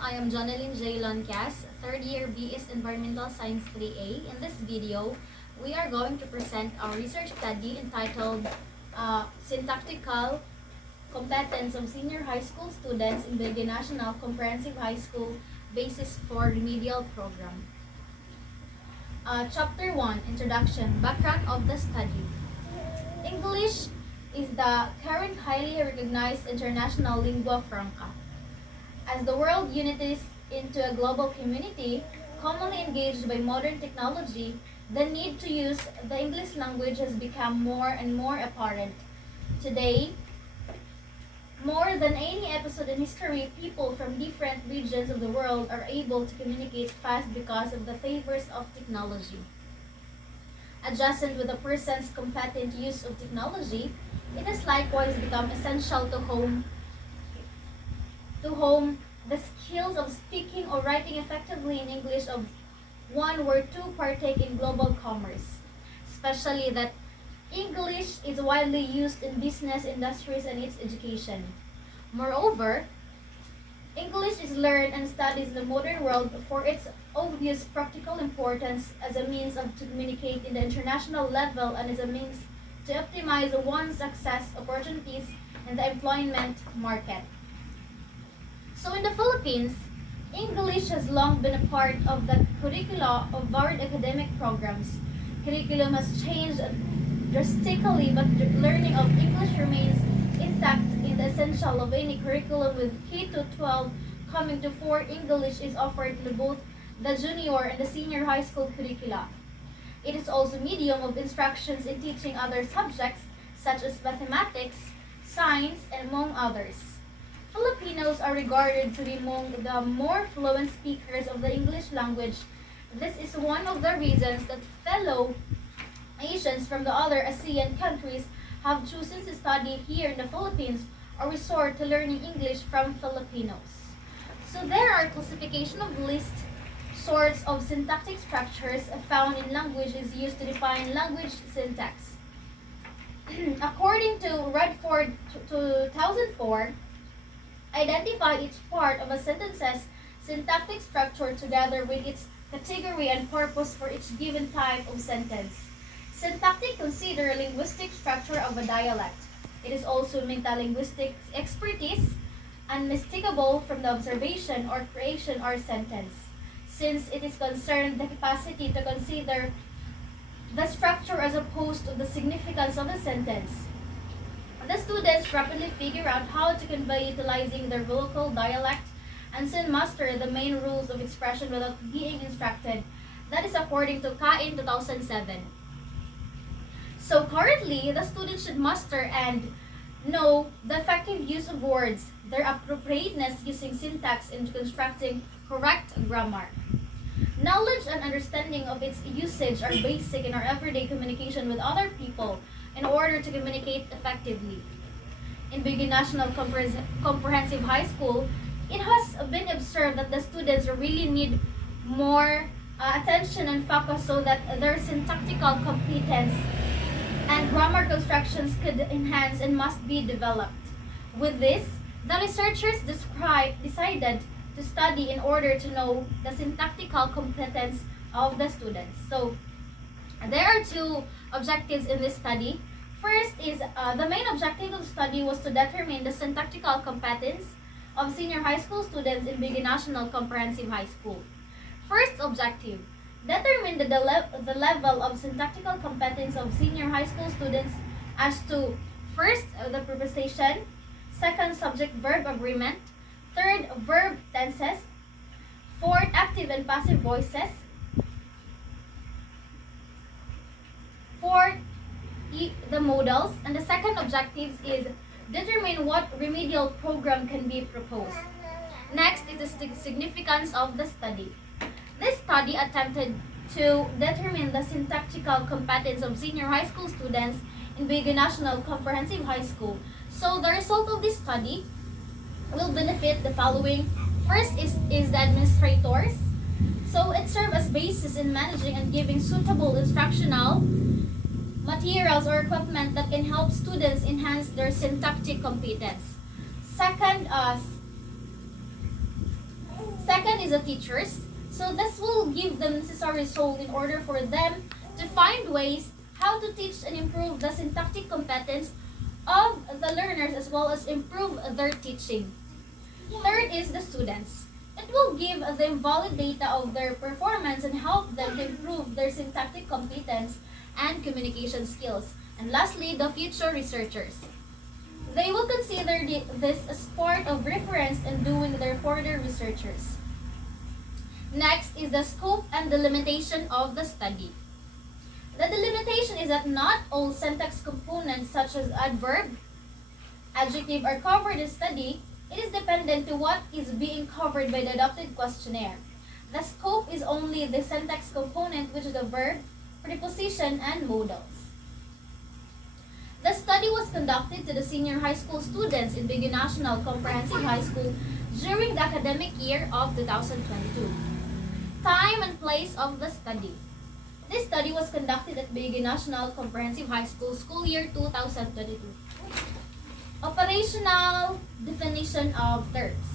I am Jonalyn J. Loncas, third year BS Environmental Science 3A. In this video, we are going to present our research study entitled Syntactical Competence of Senior High School Students in the National Comprehensive High School Basis for Remedial Program. Chapter 1, Introduction, Background of the Study. English is the current highly recognized international lingua franca. As the world unites into a global community, commonly engaged by modern technology, the need to use the English language has become more and more apparent. Today, more than any episode in history, people from different regions of the world are able to communicate fast because of the favors of technology. Adjacent with a person's competent use of technology, it has likewise become essential to hone the skills of speaking or writing effectively in English of one where two partake in global commerce, especially that English is widely used in business, industries, and its education. Moreover, English is learned and studied in the modern world for its obvious practical importance as a means of to communicate in the international level and as a means to optimize one's success opportunities in the employment market. So in the Philippines, English has long been a part of the curricula of varied academic programs. Curriculum has changed drastically, but the learning of English remains intact in the essential of any curriculum, with K to 12 coming to 4. English is offered in both the junior and the senior high school curricula. It is also medium of instructions in teaching other subjects such as mathematics, science, and among others. Filipinos are regarded to be among the more fluent speakers of the English language. This is one of the reasons that fellow Asians from the other ASEAN countries have chosen to study here in the Philippines or resort to learning English from Filipinos. So there are classification of list sorts of syntactic structures found in language is used to define language syntax. According to Redford 2004, identify each part of a sentence's syntactic structure together with its category and purpose for each given type of sentence. Syntactic consider linguistic structure of a dialect. It is also metalinguistic expertise, unmistakable from the observation or creation or sentence, since it is concerned the capacity to consider the structure as opposed to the significance of the sentence. The students rapidly figure out how to convey utilizing their local dialect and soon master the main rules of expression without being instructed. That is according to Kain 2007. So currently, the students should master and know the effective use of words, their appropriateness using syntax in constructing correct grammar. Knowledge and understanding of its usage are basic in our everyday communication with other people in order to communicate effectively. In Biggie National Comprehensive High School, it has been observed that the students really need more attention and focus so that their syntactical competence and grammar constructions could enhance and must be developed. With this, the researchers decided to study in order to know the syntactical competence of the students. So, there are two objectives in this study. First is the main objective of the study was to determine the syntactical competence of senior high school students in Biggie National Comprehensive High School. First objective, determine the level of syntactical competence of senior high school students as to first, the preposition, second, subject-verb agreement, third, verb tenses, fourth, active and passive voices, fourth, the modals, and the second objective is determine what remedial program can be proposed. Next is the significance of the study. This study attempted to determine the syntactical competence of senior high school students in Biggie National Comprehensive High School. So the result of this study will benefit the following. First is the administrators. So it serves as basis in managing and giving suitable instructional materials or equipment that can help students enhance their syntactic competence. Second, Second is the teachers. So this will give them necessary soul in order for them to find ways how to teach and improve the syntactic competence of the learners as well as improve their teaching. Third is the students. It will give them valid data of their performance and help them to improve their syntactic competence and communication skills. And lastly, the future researchers. They will consider this as part of reference in doing their further researchers. Next is the scope and the limitation of the study. The delimitation is that not all syntax components such as adverb, adjective are covered in study. It is dependent to what is being covered by the adopted questionnaire. The scope is only the syntax component, which is the verb, preposition, and modals. The study was conducted to the senior high school students in Biggie National Comprehensive High School during the academic year of 2022. Time and place of the study. This study was conducted at Biggie National Comprehensive High School, school year 2022. Operational definition of terms.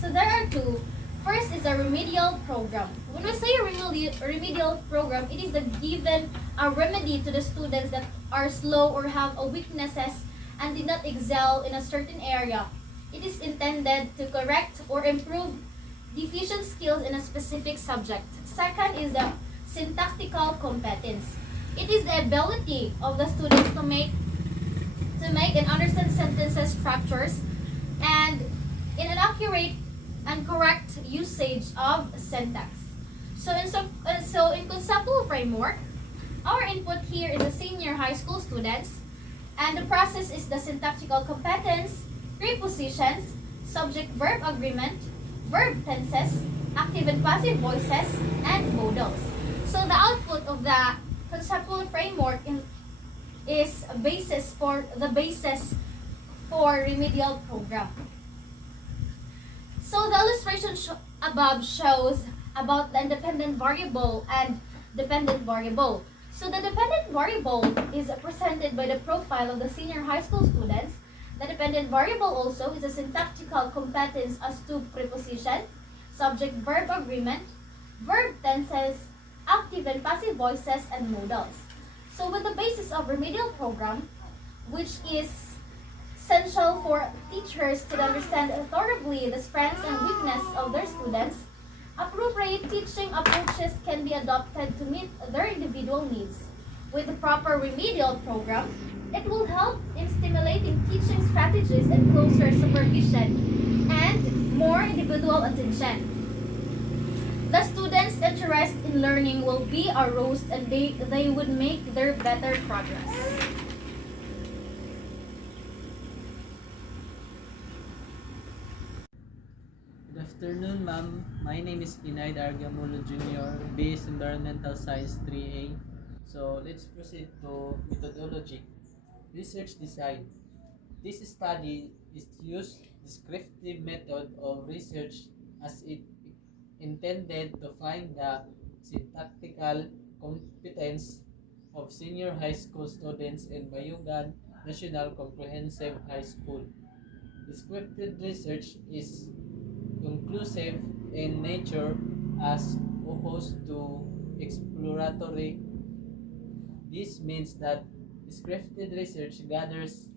So there are two. First is a remedial program. When we say a remedial program, it is the given a remedy to the students that are slow or have a weaknesses and did not excel in a certain area. It is intended to correct or improve deficient skills in a specific subject. Second is the syntactical competence. It is the ability of the students to make and understand sentences structures and in an accurate and correct usage of syntax. So in conceptual framework, our input here is the senior high school students, and the process is the syntactical competence, prepositions, subject-verb agreement, verb tenses, active and passive voices, and modals. So the output of the conceptual framework is a basis for remedial program. So the illustration above shows about the independent variable and dependent variable. So the dependent variable is presented by the profile of the senior high school students. The dependent variable also is a syntactical competence as to preposition, subject-verb agreement, verb tenses, active and passive voices, and modals. So with the basis of remedial program, which is essential for teachers to understand thoroughly the strengths and weakness of their students, appropriate teaching approaches can be adopted to meet their individual needs. With the proper remedial program, it will help in stimulating teaching strategies and closer supervision and more individual attention. The students' interest in learning will be aroused and they would make their better progress. Good afternoon, ma'am. My name is Inaid Argamulo Jr., BS Environmental Science 3A. So let's proceed to methodology. Research design. This study is used descriptive method of research as it intended to find the syntactical competence of senior high school students in Bayugan National Comprehensive High School. Descriptive research is conclusive in nature as opposed to exploratory. This means that descriptive research gathers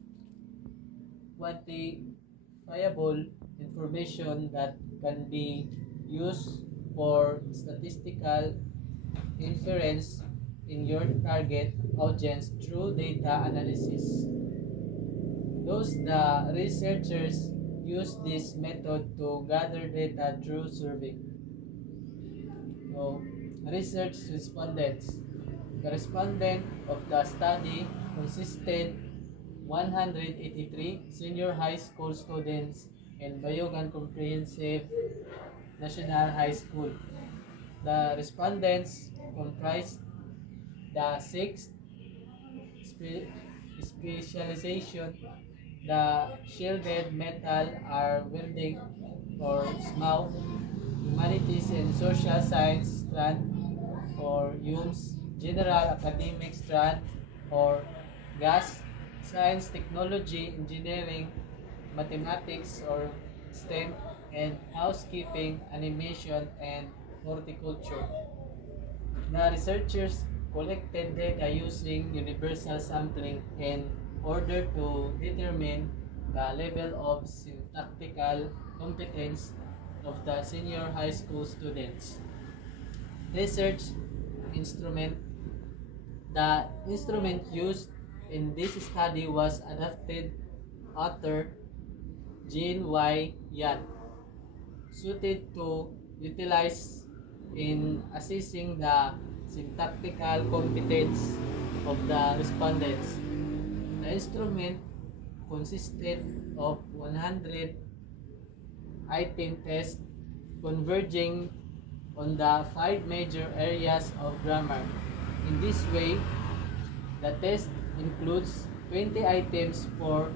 quantifiable information that can be used for statistical inference in your target audience through data analysis. Thus, the researchers use this method to gather data through survey. So, research respondents. The respondent of the study consisted 183 senior high school students in Bayugan Comprehensive National High School. The respondents comprised the sixth specialization, the shielded metal are welding or SMAU, humanities and social science strand or HUMS, general academic strand or gas, science, technology, engineering, mathematics or STEM, and housekeeping, animation, and horticulture. The researchers collected data using universal sampling in order to determine the level of syntactical competence of the senior high school students. Research instrument The instrument used in this study was adapted author Jean Y. Yan, suited to utilize in assessing the syntactical competence of the respondents. The instrument consisted of 100 item tests converging on the five major areas of grammar. In this way, the test includes 20 items for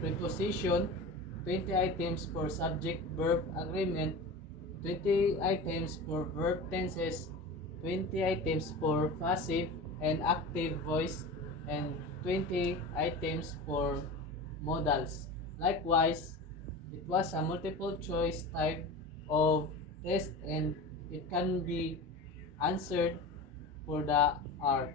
preposition, 20 items for subject-verb agreement, 20 items for verb tenses, 20 items for passive and active voice, and 20 items for modals. Likewise, it was a multiple choice type of test and it can be answered for the R.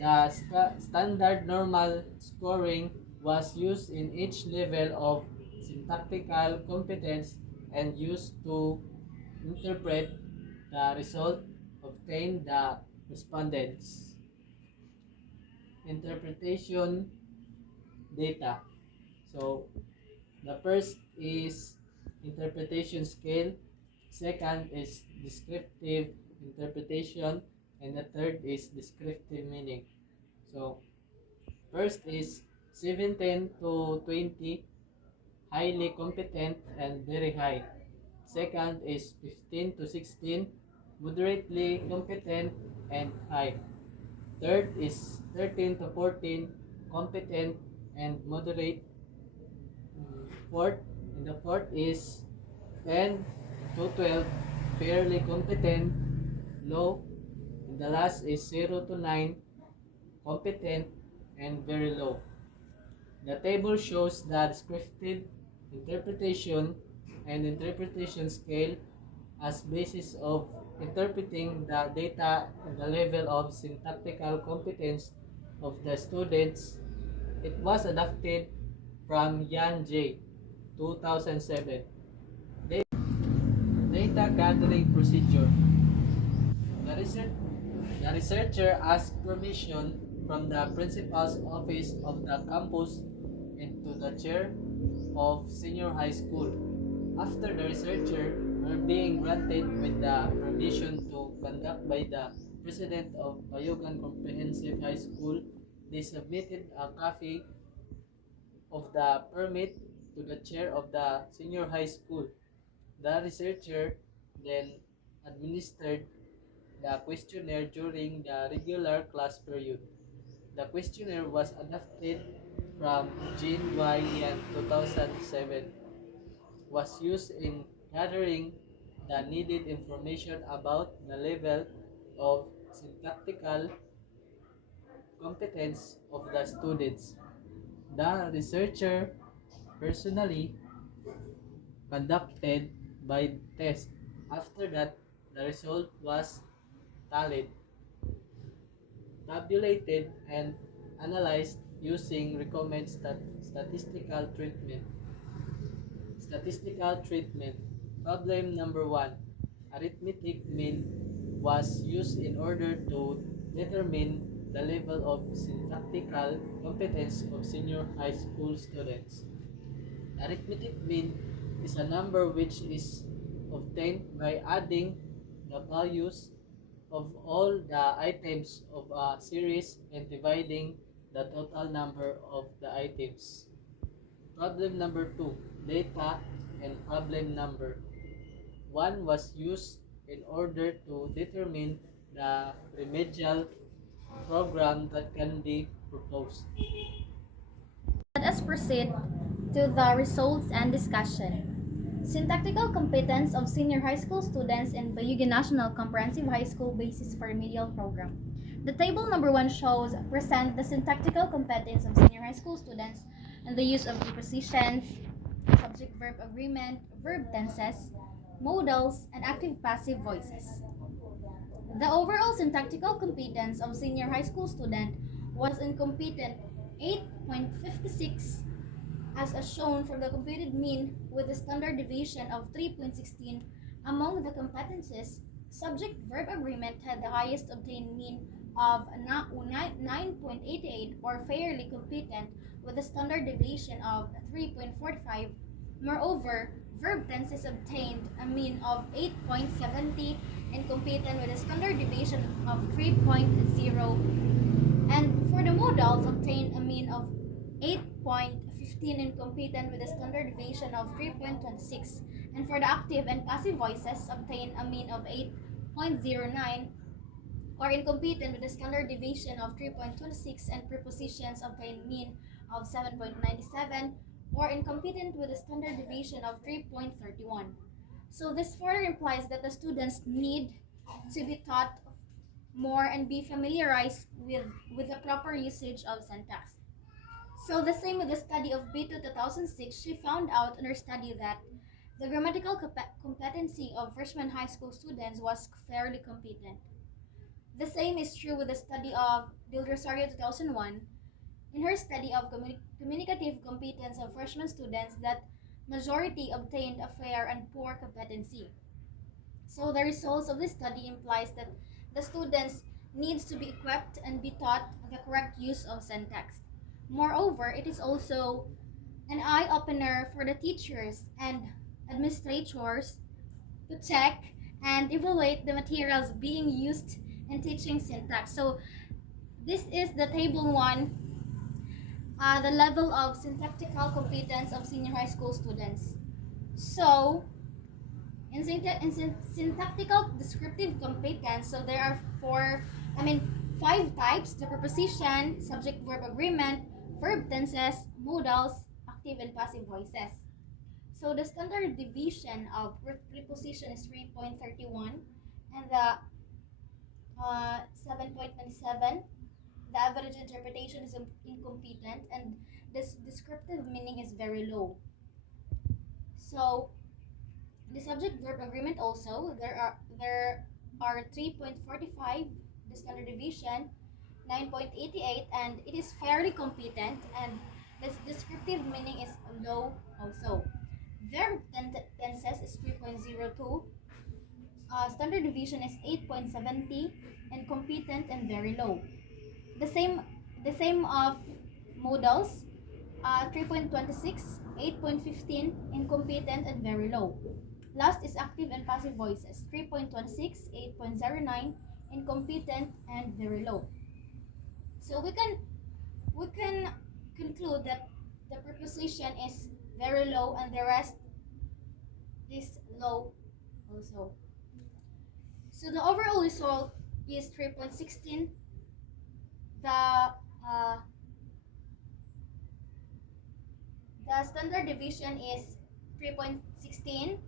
The standard normal scoring was used in each level of syntactical competence and used to interpret the result obtained the respondents. Interpretation data. So the first is interpretation scale, second is descriptive interpretation, and the third is descriptive meaning. So first is 17 to 20, highly competent and very high. Second is 15 to 16, moderately competent and high. Third is 13 to 14, competent and moderate. Fourth, and the fourth is 10 to 12, fairly competent, low. And the last is 0 to 9, competent and very low. The table shows the descriptive interpretation and interpretation scale as basis of interpreting the data and the level of syntactical competence of the students. It was adapted from Yan J. 2007. Data gathering procedure. The, research, the researcher asked permission from the principal's office of the campus into the chair of senior high school. After the researcher were being granted with the permission to conduct by the president of Bayugan Comprehensive High School, they submitted a copy of the permit to the chair of the senior high school. The researcher then administered the questionnaire during the regular class period. The questionnaire was adapted from Jean Y. Yan 2007, was used in gathering the needed information about the level of syntactical competence of the students. The researcher personally conducted by test. After that, the result was tallied, tabulated, and analyzed using recommended statistical treatment. Statistical treatment. Problem number 1. Arithmetic mean was used in order to determine the level of syntactical competence of senior high school students. Arithmetic mean is a number which is obtained by adding the values of all the items of a series and dividing the total number of the items. Problem number 2, data and problem number. 1 was used in order to determine the remedial program that can be proposed. Let us proceed to the results and discussion. Syntactical competence of senior high school students in Bayugan National Comprehensive High School Basis for Remedial Program. The table number 1 shows present the syntactical competence of senior high school students and the use of prepositions, subject-verb agreement, verb tenses, modals, and active-passive voices. The overall syntactical competence of senior high school student was incompetent 8.56 as shown from the computed mean with a standard deviation of 3.16. Among the competencies, subject verb agreement had the highest obtained mean of 9.88 or fairly competent with a standard deviation of 3.45. Moreover, verb tenses obtained a mean of 8.70 and competent with a standard deviation of 3.0, and for the modals obtained a mean of 8.15 and competent with a standard deviation of 3.26, and for the active and passive voices obtained a mean of 8.09 or incompetent with a standard deviation of 3.26, and prepositions obtained mean of 7.97 or incompetent with a standard deviation of 3.31. So this further implies that the students need to be taught more and be familiarized with the proper usage of syntax. So the same with the study of Beto 2006, she found out in her study that the grammatical competency of freshman high school students was fairly competent. The same is true with the study of Del Rosario 2001. In her study of communicative competence of freshman students, that majority obtained a fair and poor competency. So the results of this study implies that the students needs to be equipped and be taught the correct use of syntax. Moreover, it is also an eye-opener for the teachers and administrators to check and evaluate the materials being used in teaching syntax. So this is the table 1, the level of syntactical competence of senior high school students. So in syntactical descriptive competence, so there are five types: the preposition, subject verb agreement, verb tenses, modals, active and passive voices. So the standard deviation of preposition is 3.31 and the 7.97. The average interpretation is incompetent and this descriptive meaning is very low. So the subject verb agreement also, there are 3.45 the standard deviation, 9.88, and it is fairly competent, and this descriptive meaning is low also. Verb tenses is 3.02, standard deviation is 8.70, and competent and very low. The same of modals, 3.26, 8.15, incompetent and very low. Last is active and passive voices, 3.26, 8.09, incompetent and very low. So we can conclude that the preposition is very low and the rest is low also. So the overall result is 3.16. Uh, the standard deviation is 3.16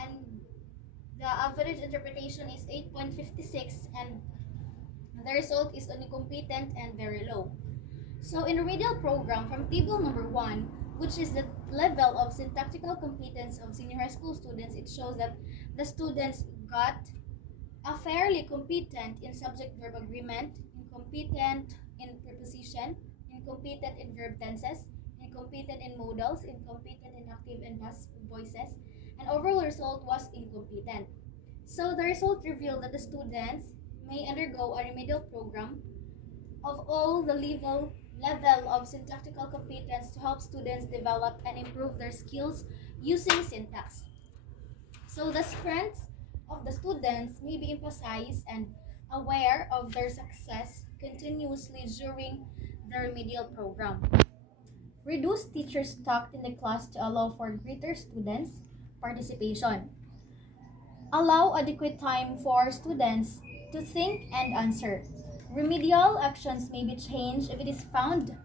and the average interpretation is 8.56 and the result is incompetent and very low. So in remedial program from table number 1, which is the level of syntactical competence of senior high school students, it shows that the students got a fairly competent in subject verb agreement, incompetent in preposition, incompetent in verb tenses, incompetent in modals, incompetent in active and passive voices, and overall result was incompetent. So the result revealed that the students may undergo a remedial program of all the level of syntactical competence to help students develop and improve their skills using syntax. So the strengths of the students may be emphasized and aware of their success continuously during the remedial program. Reduce teachers' talk in the class to allow for greater students' participation. Allow adequate time for students to think and answer. Remedial actions may be changed if it is found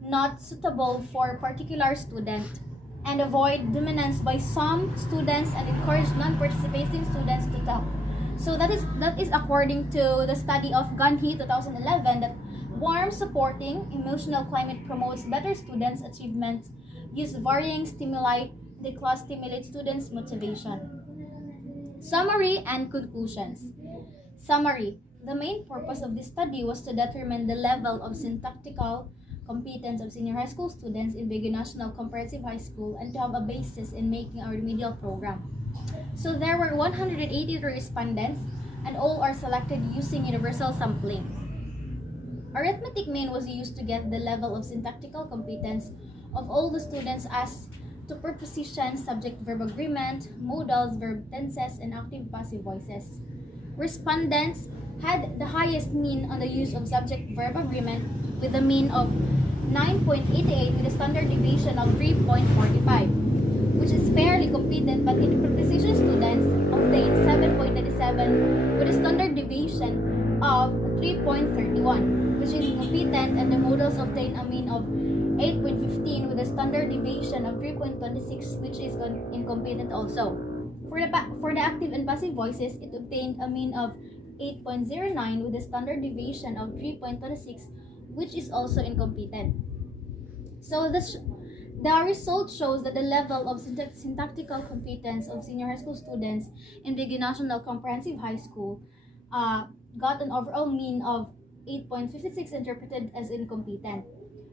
not suitable for a particular student, and avoid dominance by some students and encourage non-participating students to talk. So that is according to the study of Ganhi 2011 that warm, supporting, emotional climate promotes better students' achievements. Use varying stimuli the class stimulates students' motivation. Summary and conclusions. Summary. The main purpose of this study was to determine the level of syntactical competence of senior high school students in Big National Comprehensive High School and to have a basis in making a remedial program. So there were 183 respondents and all are selected using universal sampling. Arithmetic mean was used to get the level of syntactical competence of all the students as to preposition, subject-verb agreement, modals, verb tenses, and active-passive voices. Respondents had the highest mean on the use of subject-verb agreement with a mean of 9.88 with a standard deviation of 3.45, which is fairly competent, but in preposition students obtained 7.97 with a standard deviation of 3.31, which is incompetent, and the modals obtained a mean of 8.15 with a standard deviation of 3.26, which is incompetent also. For the active and passive voices, it obtained a mean of 8.09 with a standard deviation of 3.26, which is also incompetent. So the result shows that the level of syntactical competence of senior high school students in Big National Comprehensive High School got an overall mean of 8.56 interpreted as incompetent.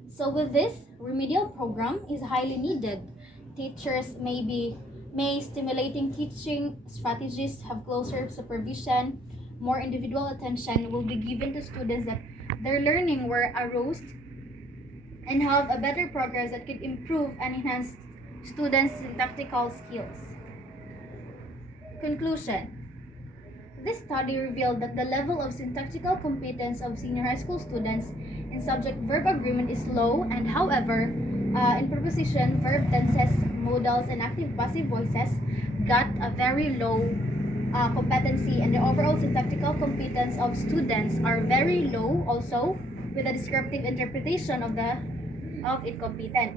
So with this, remedial program is highly needed. Teachers may stimulating teaching strategies, have closer supervision, more individual attention will be given to students that their learning were aroused and have a better progress that could improve and enhance students' syntactical skills. Conclusion. This study revealed that the level of syntactical competence of senior high school students in subject-verb agreement is low, and however, in preposition, verb tenses, modals, and active-passive voices got a very low competency, and the overall syntactical competence of students are very low also, with a descriptive interpretation of incompetent.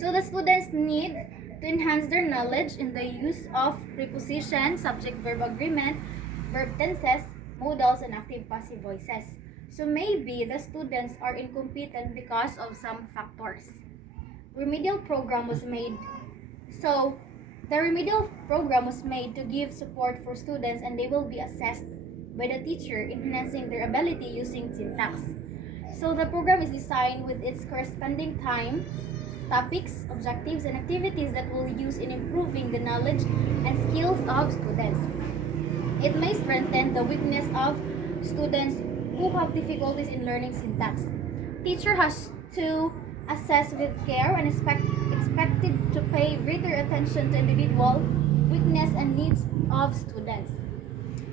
So the students need to enhance their knowledge in the use of preposition, subject-verb agreement, verb tenses, modals, and active-passive voices. So maybe the students are incompetent because of some factors. Remedial program was made. So the remedial program was made to give support for students, and they will be assessed by the teacher in enhancing their ability using syntax. So the program is designed with its corresponding time, topics, objectives, and activities that will use in improving the knowledge and skills of students. It may strengthen the weakness of students who have difficulties in learning syntax. Teacher has to assess with care and expected to pay greater attention to individual weakness and needs of students.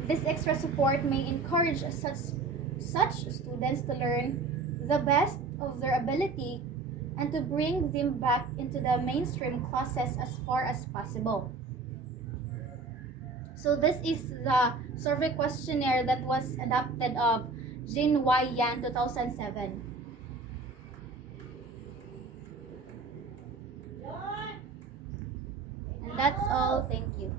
This extra support may encourage such students to learn the best of their ability and to bring them back into the mainstream classes as far as possible. So this is the survey questionnaire that was adopted of Jin Y Yan 2007. And that's all. Thank you.